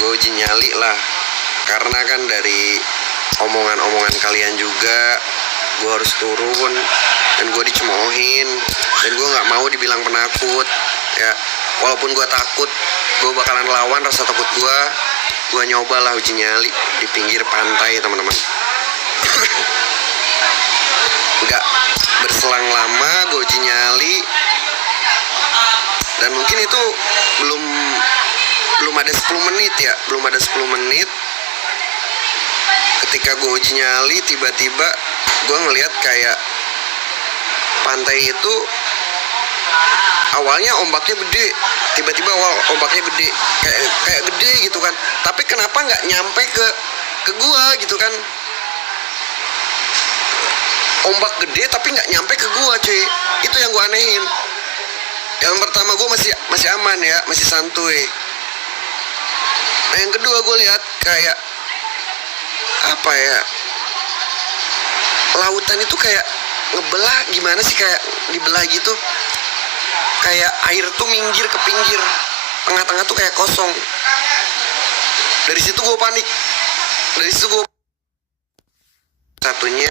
gue uji nyali lah, karena kan dari omongan-omongan kalian juga gue harus turun, dan gue dicemoohin, dan gue nggak mau dibilang penakut ya. Walaupun gue takut, gue bakalan lawan rasa takut gue. Gue nyobalah uji nyali di pinggir pantai, teman-teman. Nggak berselang lama gue uji nyali, dan mungkin itu belum ada 10 menit ya, belum ada 10 menit ketika gue uji nyali, tiba-tiba gue ngelihat kayak pantai itu awalnya ombaknya gede, tiba-tiba ombaknya gede, kayak gede gitu kan, tapi kenapa nggak nyampe ke gua gitu kan. Ombak gede tapi nggak nyampe ke gua, cuy. Itu yang gua anehin. Yang pertama gua masih aman ya, masih santuy. Nah yang kedua gua lihat kayak apa ya, lautan itu kayak ngebelah, gimana sih, kayak dibelah gitu, kayak air tuh minggir ke pinggir, tengah-tengah tuh kayak kosong. Dari situ gue panik. Satunya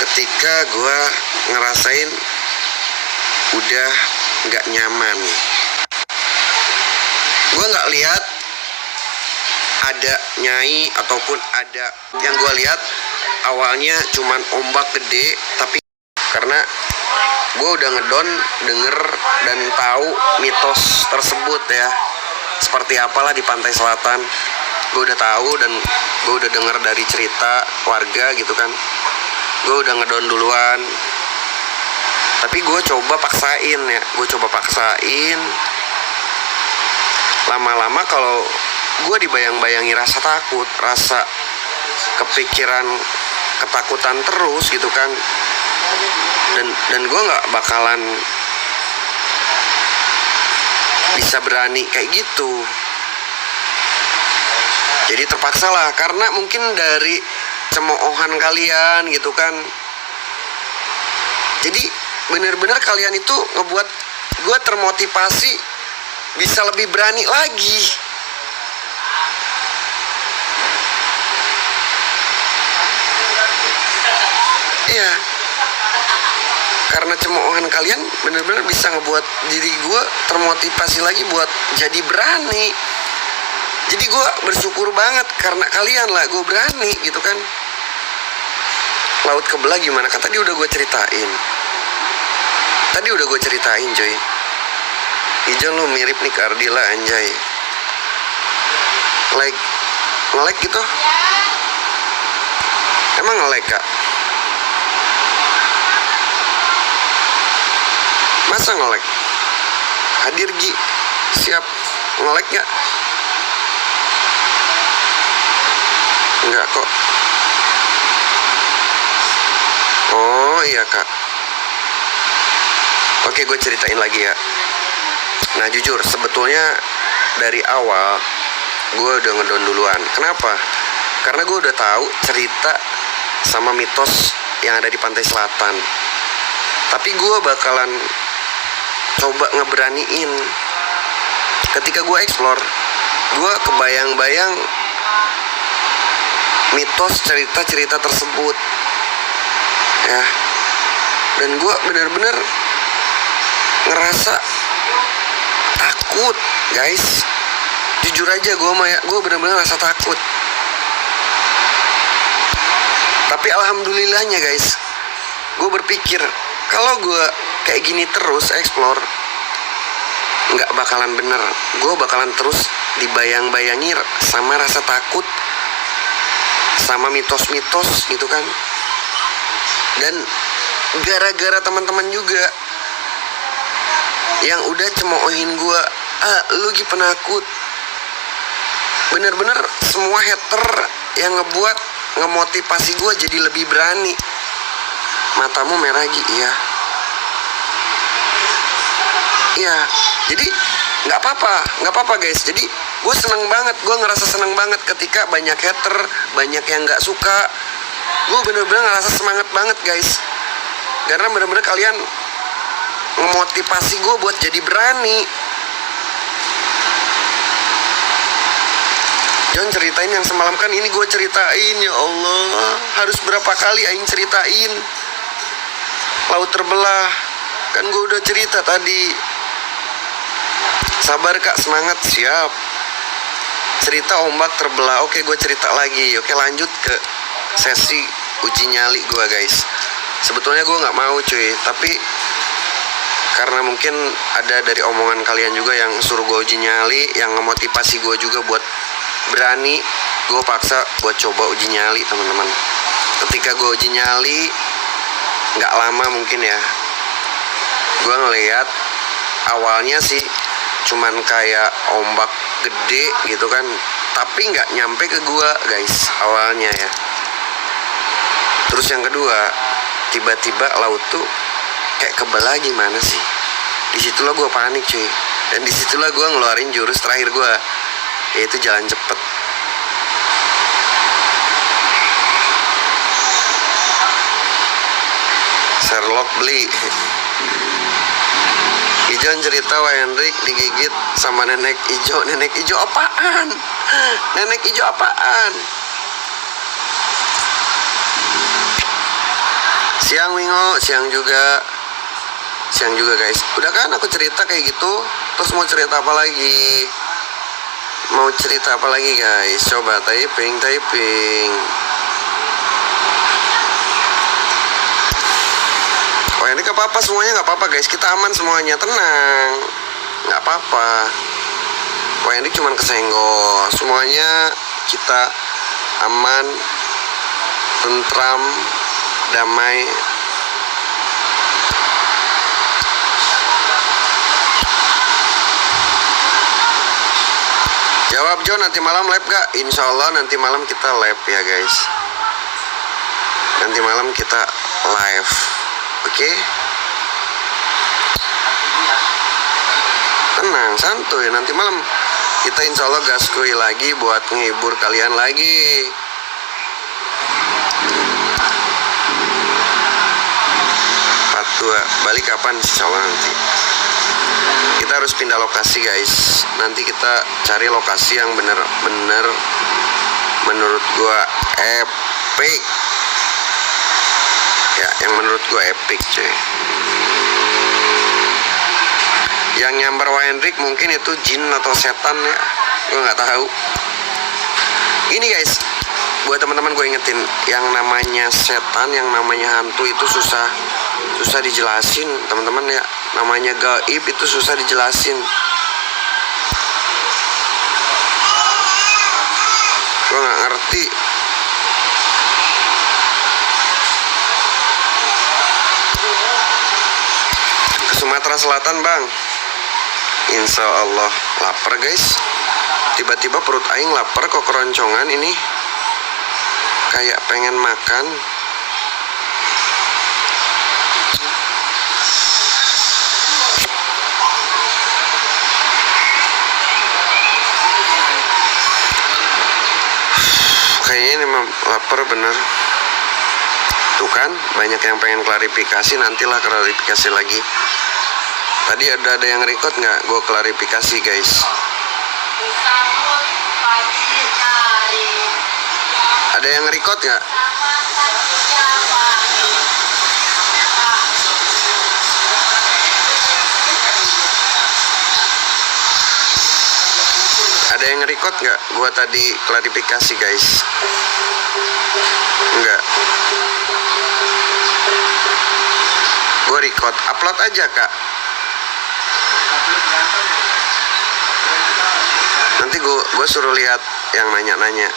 ketika gue ngerasain udah nggak nyaman. Gue nggak lihat ada nyai ataupun ada, yang gue lihat awalnya cuman ombak gede, tapi karena gue udah ngedon, denger dan tahu mitos tersebut ya, seperti apalah di pantai selatan. Gue udah tahu dan gue udah denger dari cerita warga gitu kan. Gue udah ngedon duluan, tapi gue coba paksain ya, lama-lama kalau gue dibayang-bayangi rasa takut, rasa kepikiran, ketakutan terus gitu kan. Dan gue nggak bakalan bisa berani kayak gitu. Jadi terpaksa lah, karena mungkin dari cemoohan kalian gitu kan. Jadi bener-bener kalian itu ngebuat gue termotivasi bisa lebih berani lagi. Iya, karena cemoohan kalian bener-bener bisa ngebuat diri gue termotivasi lagi buat jadi berani. Jadi gue bersyukur banget karena kalian lah gue berani gitu kan. Laut kebelah gimana kan tadi udah gue ceritain. Coy. Ijon lu mirip nih ke Ardila, anjay. Nge-lag gitu. Emang nge-lag, Kak? Masa nge-lag? Hadir Gi, siap nge-lag gak? Enggak kok. Oh iya Kak. Oke, gue ceritain lagi ya. Nah jujur, sebetulnya dari awal gue udah ngedon duluan. Kenapa? Karena gue udah tahu cerita sama mitos yang ada di pantai selatan. Tapi gue bakalan coba ngeberaniin. Ketika gue explore, gue kebayang-bayang mitos, cerita-cerita tersebut ya. Dan gue bener-bener ngerasa takut, guys. Jujur aja gue bener-bener ngerasa takut. Tapi alhamdulillahnya guys, gue berpikir kalau gue kayak gini terus explore, nggak bakalan bener. Gue bakalan terus dibayang-bayangi sama rasa takut, sama mitos-mitos gitu kan. Dan gara-gara teman-teman juga yang udah cemoohin gue, lu Gi penakut. Bener-bener semua hater yang ngemotivasi gue jadi lebih berani. Matamu merah Gi, iya. Iya, jadi nggak apa-apa guys. Jadi gue ngerasa seneng banget ketika banyak hater, banyak yang nggak suka. Gue bener-bener ngerasa semangat banget guys, karena bener-bener kalian ngemotivasi gue buat jadi berani. John, ceritain yang semalam. Kan ini gue ceritain, ya Allah. Harus berapa kali aing ceritain laut terbelah? Kan gue udah cerita tadi. Sabar kak, semangat, siap. Cerita ombak terbelah. Oke, gue cerita lagi. Oke, lanjut ke sesi uji nyali gue guys. Sebetulnya gue gak mau cuy, tapi karena mungkin ada dari omongan kalian juga yang suruh gue uji nyali, yang memotivasi gue juga buat berani, gue paksa buat coba uji nyali teman-teman. Ketika gue uji nyali, gak lama mungkin ya, gue ngeliat awalnya sih cuman kayak ombak gede gitu kan, tapi nggak nyampe ke gua guys awalnya ya. Terus yang kedua, tiba-tiba laut tuh kayak kebelah gimana sih? Disitulah gua panik cuy, dan disitulah gua ngeluarin jurus terakhir gua, yaitu jalan cepet. Sherlock beli. Ijon cerita Hendrik digigit sama nenek ijo. Nenek ijo apaan? Nenek ijo apaan? Siang Wingo, siang juga. Siang juga guys. Udah kan aku cerita kayak gitu. Terus mau cerita apa lagi? Mau cerita apa lagi guys? Coba typing. Oh ini gak apa-apa, semuanya gak apa-apa guys. Kita aman semuanya, tenang. Gak apa-apa. Wah ini cuman kesenggol. Semuanya kita aman, tentram, damai. Jawab John, nanti malam live gak? Insya Allah nanti malam kita live ya guys. Nanti malam kita live. Oke? Tenang, santuy. Nanti malam kita insya Allah gaskui lagi buat menghibur kalian lagi. Part 2 balik kapan? Insya Allah nanti. Kita harus pindah lokasi guys. Nanti kita cari lokasi yang bener-bener menurut gua epic. Ya, yang menurut gue epic cuy. Yang nyambar Hendrik mungkin itu jin atau setan ya, gue nggak tahu. Ini guys, buat teman-teman gue ingetin, yang namanya setan, yang namanya hantu itu susah dijelasin teman-teman ya. Namanya gaib itu susah dijelasin. Gue nggak ngerti. Sumatera Selatan bang. Insya Allah lapar guys. Tiba-tiba perut aing lapar kok, keroncongan ini. Kayak pengen makan. Kayaknya ini memang lapar bener. Tuh kan, banyak yang pengen klarifikasi, nantilah klarifikasi lagi. Tadi ada yang record nggak? Gue klarifikasi guys. Ada yang record nggak? Ada yang record nggak? Gue tadi klarifikasi guys. Enggak. Gue record, upload aja kak. Nanti gue suruh lihat yang nanya-nanya.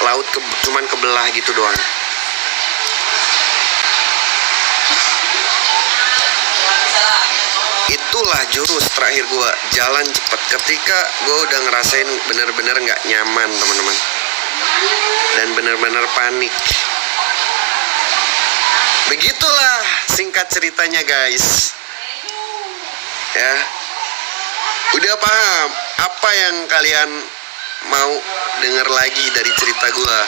Laut cuman kebelah gitu doang. Itulah jurus terakhir gue, jalan cepat. Ketika gue udah ngerasain bener-bener gak nyaman teman-teman, dan bener-bener panik. Begitulah singkat ceritanya guys. Ya, udah paham apa yang kalian mau dengar lagi dari cerita gue?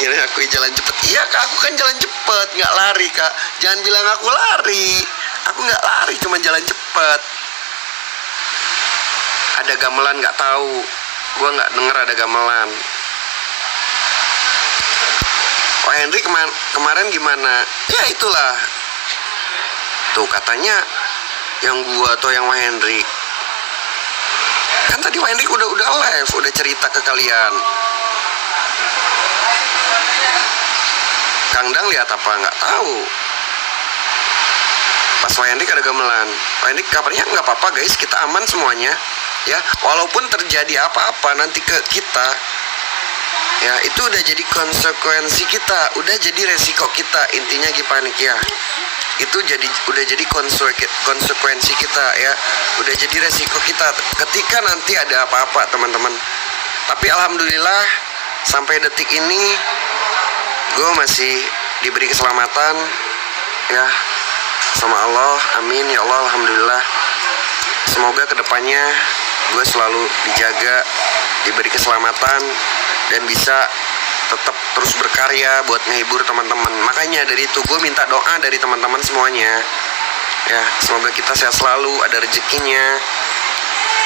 akhirnya aku jalan cepet. Iya kak, aku kan jalan cepet, nggak lari kak. Jangan bilang aku lari. Aku nggak lari, cuma jalan cepet. Ada gamelan nggak tahu. Gua nggak denger ada gamelan. Oh Henry kemarin gimana? Ya itulah. Tuh katanya yang gua atau yang Wah Henry. Kan tadi Wah Henry udah live, udah cerita ke kalian. Kang Dang lihat apa? Nggak tahu. Pas Wah Henry ada gamelan. Wah Henry kabarnya nggak apa-apa guys, kita aman semuanya. Ya, walaupun terjadi apa-apa nanti ke kita, ya itu udah jadi konsekuensi kita, udah jadi resiko kita. Intinya panik ya. Itu udah jadi konsekuensi kita ya, udah jadi resiko kita ketika nanti ada apa-apa teman-teman. Tapi alhamdulillah sampai detik ini gue masih diberi keselamatan ya sama Allah. Amin ya Allah, alhamdulillah. Semoga kedepannya gue selalu dijaga, diberi keselamatan, dan bisa tetap terus berkarya buat menghibur teman-teman. Makanya dari itu gue minta doa dari teman-teman semuanya ya, semoga kita sehat selalu, ada rezekinya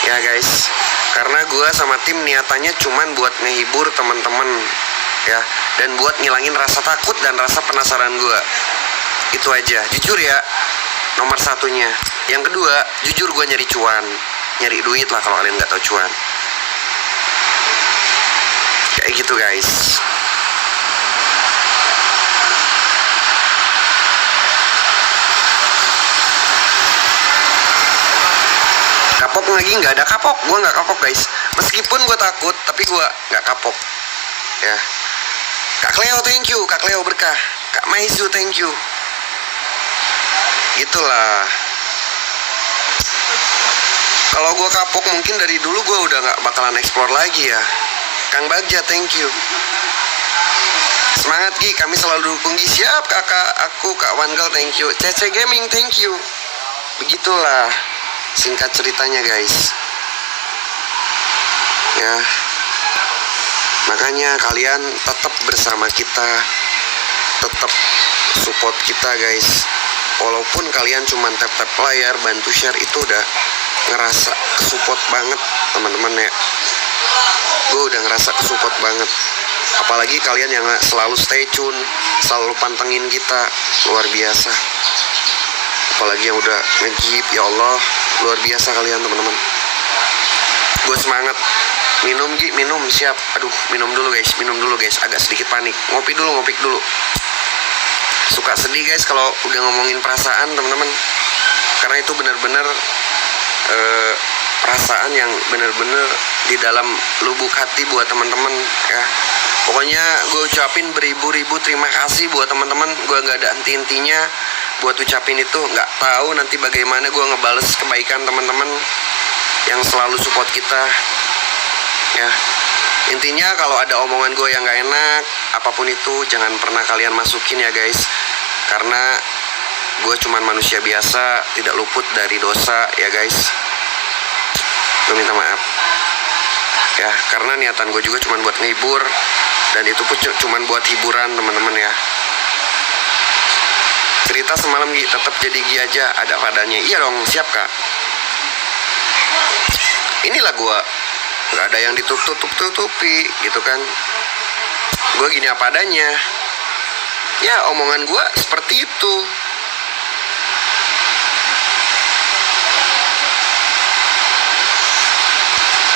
ya guys. Karena gue sama tim niatannya cuman buat menghibur teman-teman ya, dan buat ngilangin rasa takut dan rasa penasaran gue. Itu aja, jujur ya, nomor satunya. Yang kedua, jujur gue nyari cuan, nyari duit lah kalau kalian nggak tahu cuan. Kayak gitu guys. Kapok lagi nggak ada kapok, gue nggak kapok guys. Meskipun gue takut, tapi gue nggak kapok. Ya, Kak Cleo thank you, Kak Cleo berkah, Kak Maisu thank you. Gitulah. Kalau gue kapok mungkin dari dulu gue udah nggak bakalan explore lagi ya. Kang Bagja thank you. Semangat Gi, kami selalu dukung Gi. Siap kakak, aku Kak Wangel thank you. CC Gaming thank you. Begitulah singkat ceritanya guys ya. Makanya kalian tetap bersama kita, tetap support kita guys. Walaupun kalian cuma tap-tap layar, bantu share, itu udah ngerasa kesupport banget teman-teman ya. Gue udah ngerasa kesupport banget. Apalagi kalian yang selalu stay tune, selalu pantengin kita, luar biasa. Apalagi yang udah ngejip, ya Allah, luar biasa kalian teman-teman. Gue semangat. Minum Gi, minum, siap. Aduh, minum dulu guys, agak sedikit panik. Ngopi dulu. Suka sedih guys kalau udah ngomongin perasaan teman-teman. Karena itu benar-benar perasaan yang benar-benar di dalam lubuk hati buat teman-teman ya. Pokoknya gue ucapin beribu-ribu terima kasih buat teman-teman. Gue nggak ada henti-hentinya buat ucapin itu. Nggak tahu nanti bagaimana gue ngebales kebaikan teman-teman yang selalu support kita ya. Intinya kalau ada omongan gue yang nggak enak, apapun itu jangan pernah kalian masukin ya guys. Karena gue cuman manusia biasa, tidak luput dari dosa ya guys. Gue minta maaf ya, karena niatan gue juga cuman buat ngehibur, dan itu pun cuman buat hiburan teman-teman ya. Cerita semalam Gi, tetap jadi Gi aja, ada padanya. Iya dong, siap kak. Inilah gue, nggak ada yang ditutup-tutupi gitu kan. Gue gini apa adanya ya, omongan gue seperti itu.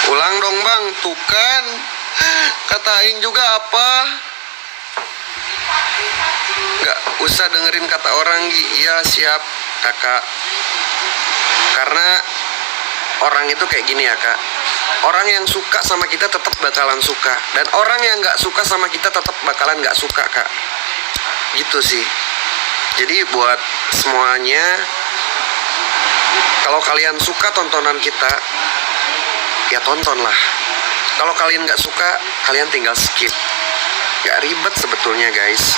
Ulang dong bang, tuh kan kata Aing juga apa, nggak usah dengerin kata orang Gi. Iya siap kakak. Karena orang itu kayak gini ya kak, orang yang suka sama kita tetap bakalan suka, dan orang yang nggak suka sama kita tetap bakalan nggak suka kak. Gitu sih. Jadi buat semuanya, kalau kalian suka tontonan kita, ya tontonlah. Kalau kalian nggak suka, kalian tinggal skip. Nggak ribet sebetulnya guys.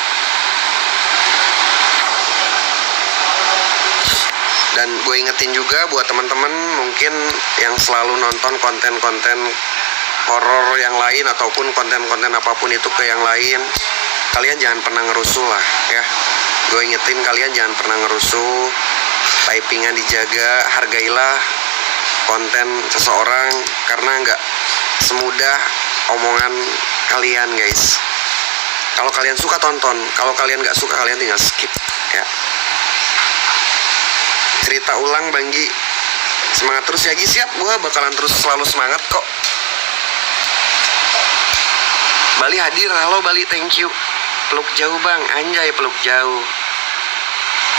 Dan gue ingetin juga buat teman-teman mungkin yang selalu nonton konten-konten horor yang lain ataupun konten-konten apapun itu ke yang lain, kalian jangan pernah ngerusuh lah ya. Gue ingetin kalian jangan pernah ngerusuh, typingnya dijaga, hargailah konten seseorang karena nggak semudah omongan kalian guys. Kalau kalian suka tonton, kalau kalian nggak suka kalian tinggal skip ya. Cerita ulang Banggi, semangat terus ya Gi. Siap, gue bakalan terus selalu semangat kok. Bali hadir, halo Bali, thank you. Peluk jauh bang, anjay peluk jauh.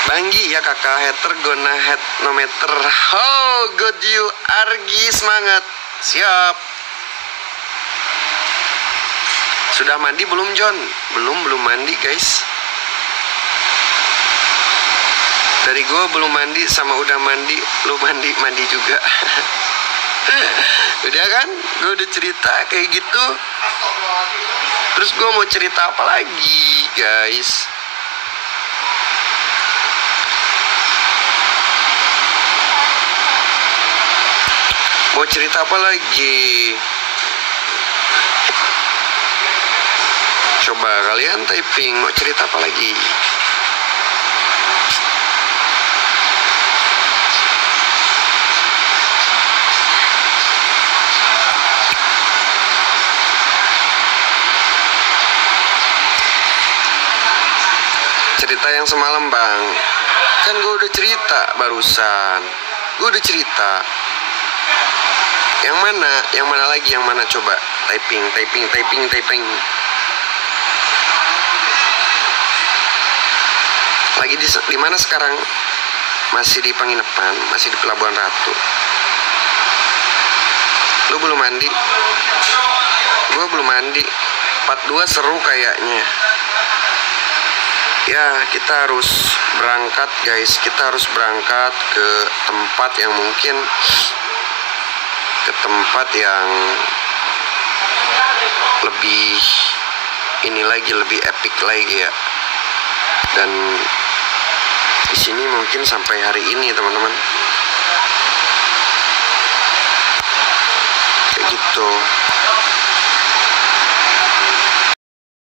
Banggi ya kakak, hater gonna head no matter how good you Argi, semangat. Siap. Sudah mandi belum John? Belum mandi guys. Dari gue belum mandi sama udah mandi, lu mandi juga. Udah kan? Gue udah cerita kayak gitu. Terus gue mau cerita apa lagi guys? Mau cerita apa lagi? Coba kalian typing, mau cerita apa lagi? Cerita yang semalam bang, kan gue udah cerita barusan. Gue udah cerita. Yang mana? Yang mana lagi? Yang mana coba? Typing. Lagi di mana sekarang? Masih di penginapan, masih di Pelabuhan Ratu. Lu belum mandi? Gue belum mandi. Part 2 seru kayaknya. Ya, kita harus berangkat guys. Kita harus berangkat ke tempat yang mungkin, ke tempat yang lebih ini lagi, lebih epic lagi ya. Dan di sini mungkin sampai hari ini teman-teman. Kayak gitu.